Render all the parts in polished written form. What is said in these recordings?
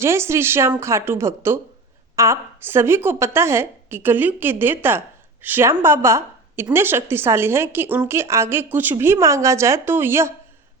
जय श्री श्याम खाटू भक्तों। आप सभी को पता है कि कलयुग के देवता श्याम बाबा इतने शक्तिशाली हैं कि उनके आगे कुछ भी मांगा जाए तो यह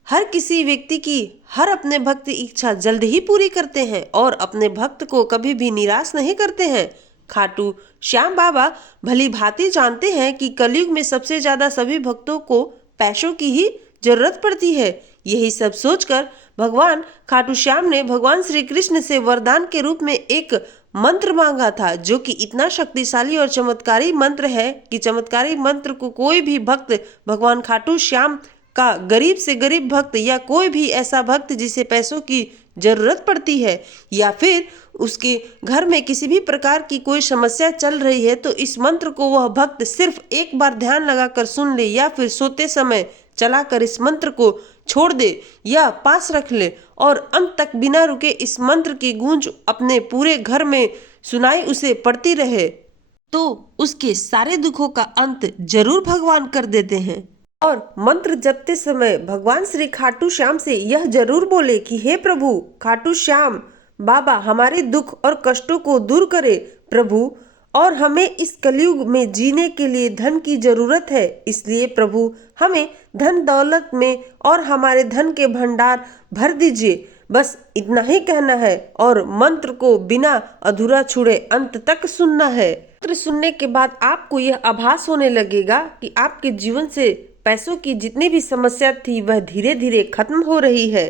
हर किसी व्यक्ति की हर अपने भक्त की इच्छा जल्द ही पूरी करते हैं और अपने भक्त को कभी भी निराश नहीं करते हैं। खाटू श्याम बाबा भली भांति जानते हैं कि कलयुग में सबसे ज्यादा सभी भक्तों को पैसों की ही जरूरत पड़ती है। यही सब सोचकर भगवान खाटू श्याम ने भगवान श्री कृष्ण से वरदान के रूप में एक मंत्र मांगा था, जो कि इतना शक्तिशाली और चमत्कारी मंत्र है कि चमत्कारी मंत्र को कोई भी भक्त भगवान खाटू श्याम का गरीब से गरीब भक्त या कोई भी ऐसा भक्त जिसे पैसों की जरूरत पड़ती है या फिर उसके घर में किसी भी प्रकार की कोई समस्या चल रही है, तो इस मंत्र को वह भक्त सिर्फ एक बार ध्यान लगाकर सुन ले या फिर सोते समय चलाकर इस मंत्र को छोड़ दे या पास रख ले और अंत तक बिना रुके इस मंत्र की गूंज अपने पूरे घर में सुनाई उसे पड़ती रहे, तो उसके सारे दुखों का अंत जरूर भगवान कर देते हैं। और मंत्र जपते समय भगवान श्री खाटू श्याम से यह जरूर बोले कि हे प्रभु खाटू श्याम बाबा, हमारे दुख और कष्टों को दूर करे प्रभु, और हमें इस कलयुग में जीने के लिए धन की जरूरत है, इसलिए प्रभु हमें धन दौलत में और हमारे धन के भंडार भर दीजिए। बस इतना ही कहना है और मंत्र को बिना अधूरा छुड़े अंत तक सुनना है। मंत्र सुनने के बाद आपको यह आभास होने लगेगा कि आपके जीवन से पैसों की जितनी भी समस्या थी वह धीरे धीरे खत्म हो रही है।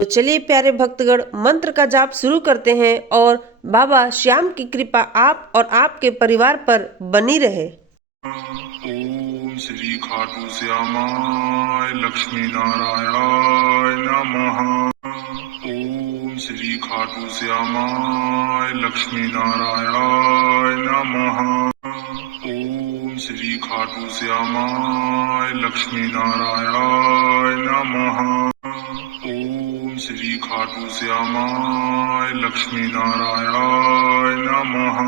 तो चलिए प्यारे भक्तगण, मंत्र का जाप शुरू करते हैं और बाबा श्याम की कृपा आप और आपके परिवार पर बनी रहे। ओम श्री खाटू श्यामाय लक्ष्मी नारायणाय नमः। ओम श्री खाटू श्यामाय लक्ष्मी नारायणाय नमः। ओम श्री खाटू श्यामाय लक्ष्मी नारायणाय नमः। ओम श्री खाटू श्यामाय लक्ष्मी नारायणाय नमः।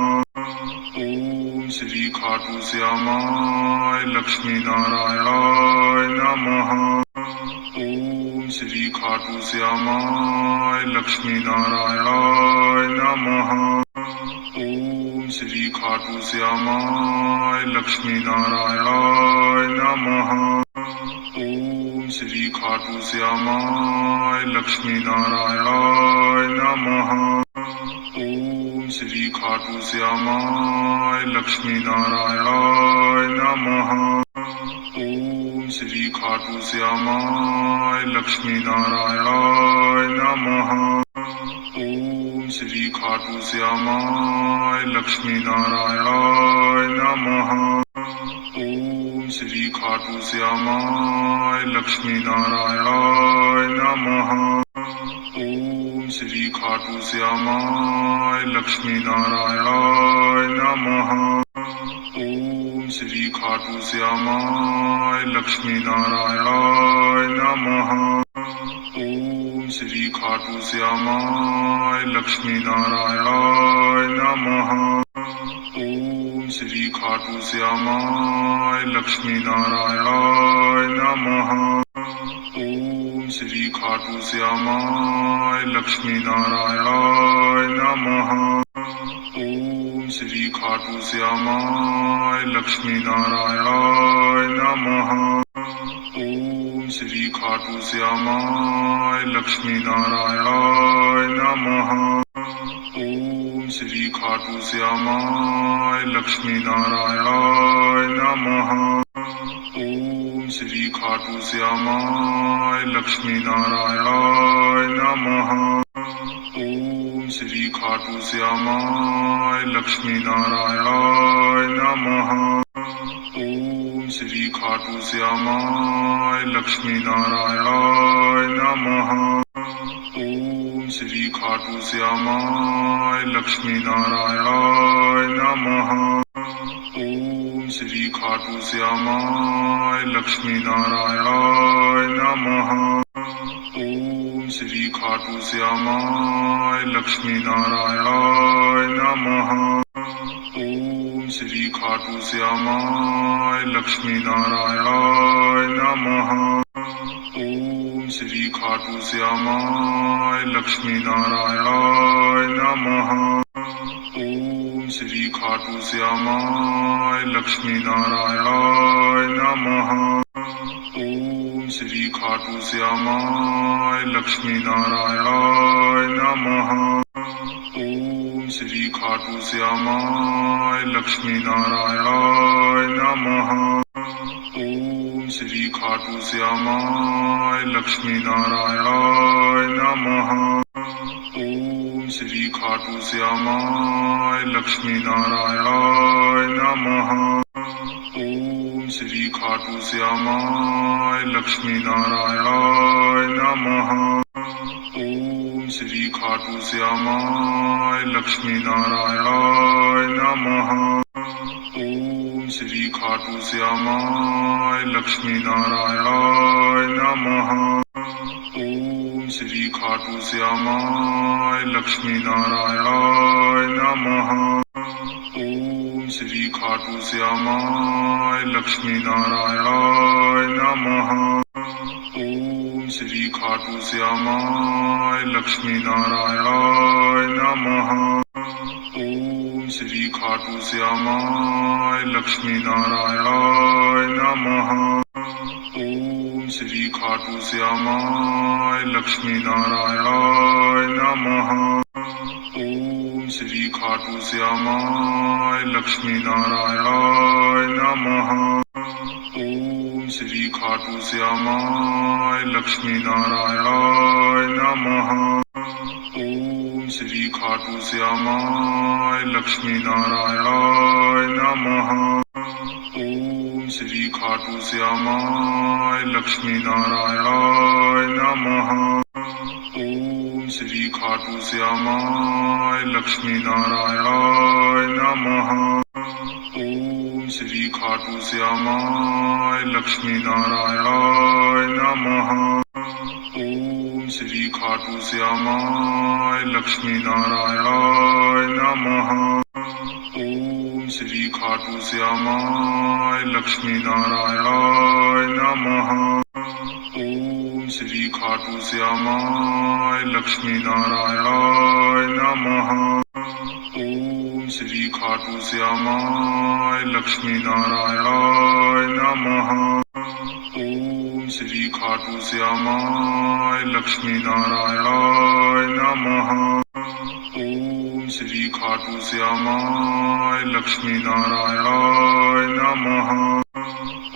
ओम श्री खाटू श्यामाय लक्ष्मी नारायणाय नमः। ओम श्री खाटू श्यामाय लक्ष्मी नारायणाय नमः। ओम श्री खाटू श्यामाय लक्ष्मी नारायणाय नमः। ओम श्री खाटू श्यामाय लक्ष्मी नारायणाय नमः। ओम श्री खाटू श्यामाय लक्ष्मी नारायणाय नमः। ओम श्री खाटू श्यामाय लक्ष्मी नारायणाय नमः। ओम श्री खाटू श्यामाय लक्ष्मी नारायणाय नमः। ओम श्री खाटू श्यामाय लक्ष्मी नारायणाय नमः। ओम श्री खाटू श्यामाय लक्ष्मी नारायणाय नमः। ओम श्री खाटू श्यामाय लक्ष्मी नारायणाय नमः। ओम श्री खाटू श्यामाय लक्ष्मी नारायणाय नमः। ओम श्री खाटू श्यामाय लक्ष्मी नारायणाय नमः। ओम श्री खाटू श्यामाय लक्ष्मी नारायणाय नमः। ओम श्री खाटू श्यामाय लक्ष्मी नारायणाय नमः। ओम श्री खाटू श्यामाय लक्ष्मी नारायणाय नमः। ओम श्री खाटू श्यामाय लक्ष्मी नारायणाय नमः। ओम श्री खाटू श्यामाय लक्ष्मी नारायणाय नमः। ओम श्री खाटू श्यामाय लक्ष्मी नारायणाय नमः। ओम श्री खाटू श्यामाय लक्ष्मी नारायणाय नमः। ओम श्री खाटू श्यामाय लक्ष्मी नारायणाय नमः। ओम श्री खाटू श्यामाय लक्ष्मी नारायणाय नमः। ओम श्री खाटू श्यामाय लक्ष्मी नारायणाय नमः। ओम श्री खाटू श्यामाय लक्ष्मी नारायणाय नमः। ओम श्री खाटू श्यामाय लक्ष्मी नारायणाय नमः। ओम श्री खाटू श्यामाय लक्ष्मी नारायणाय नमः। ओम श्री खाटू श्यामाय लक्ष्मी नारायणाय नमः। ओम श्री खाटू श्यामाय लक्ष्मी नारायणाय नमः। ओम श्री खाटू श्यामाय लक्ष्मी नारायणाय नमः। ओम श्री खाटू श्यामाय लक्ष्मी नारायणाय नमः। ओम श्री खाटू श्यामाय लक्ष्मी नारायणाय नमः। ओम श्री खाटू श्यामाय लक्ष्मी नारायणाय नमः। ओम श्री खाटू श्यामाय लक्ष्मी नारायणाय नमः। ओम श्री खाटू श्यामाय लक्ष्मी नारायणाय नमः। ओम श्री खाटू श्यामाय लक्ष्मी नारायणाय नमः। ओम श्री खाटू श्यामाय लक्ष्मी नारायणाय नमः। ओम श्री खाटू श्यामाय लक्ष्मी नारायणाय नमः। ओम श्री खाटू श्यामाय लक्ष्मी नारायणाय नमः। ओम श्री खाटू श्यामाय लक्ष्मी नारायणाय नमः। ओम श्री खाटू श्यामाय लक्ष्मी नारायणाय नमः। ओम श्री खाटू श्यामाय लक्ष्मी नारायणाय नमः। ओम श्री खाटू श्यामाय लक्ष्मी नारायणाय नमः। ओम श्री खाटू श्यामाय लक्ष्मी नारायणाय नमः। ओम श्री खाटू श्यामाय लक्ष्मी नारायणाय नमः। ओम श्री खाटू श्यामाय लक्ष्मी नारायणाय नमः। ओम श्री खाटू श्यामाय लक्ष्मी नारायणाय नमः। ओम श्री खाटू श्यामाय लक्ष्मी नारायणाय नमः। ओम श्री खाटू श्यामाय लक्ष्मी नारायणाय नमः। ओम श्री खाटू श्यामाय लक्ष्मी नारायणाय नमः। ओम श्री खाटू श्यामाय लक्ष्मी नारायणाय नमः।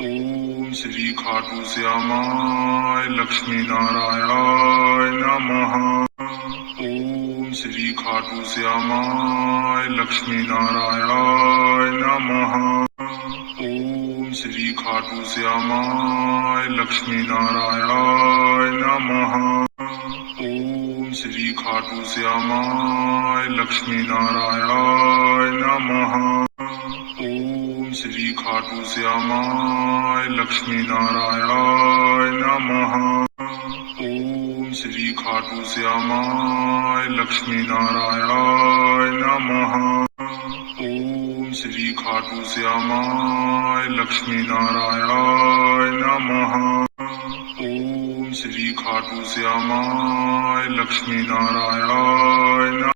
ओम श्री खाटू श्यामाय लक्ष्मी नारायणाय नमः। ओम श्री खाटू श्यामाय लक्ष्मी नारायणाय नमः। ओम श्री खाटू श्यामाय लक्ष्मी नारायणाय नमः। ओम श्री खाटू श्यामाय लक्ष्मी नारायणाय नमः। ओम श्री खाटू श्यामाय लक्ष्मी नारायणाय नमः। ओम श्री खाटू श्यामाय लक्ष्मी नारायणाय नमः। ओम श्री खाटू श्यामाय लक्ष्मी नारायणाय नमः। ओम श्री खाटू श्यामाय लक्ष्मी नारायणाय नमः।